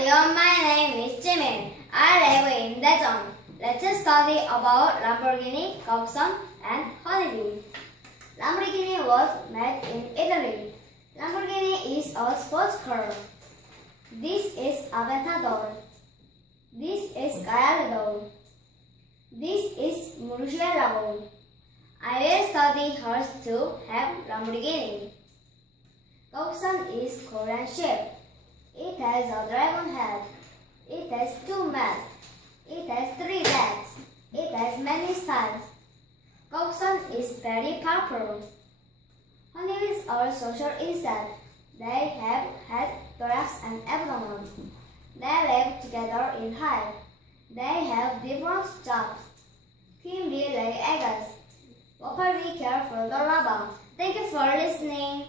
everyone, my name is Jimin. I live in Daejeon. Let's study about Lamborghini, Caution, and Honeybee. Lamborghini was made in Italy. Lamborghini is a sports car. This is Aventador. This is Gallardo. This is Murcielago. I will study hers to have Lamborghini. Caution is Korean shape. It has a dragon head. It has 2 masts. It has 3 legs. It has many styles. Caution is very powerful. Honeybees are social insects. They have head, thorax, and abdomen. They live together in hive. They have different jobs. Queen bee lay eggs. Worker bee care for the larvae. Thank you for listening.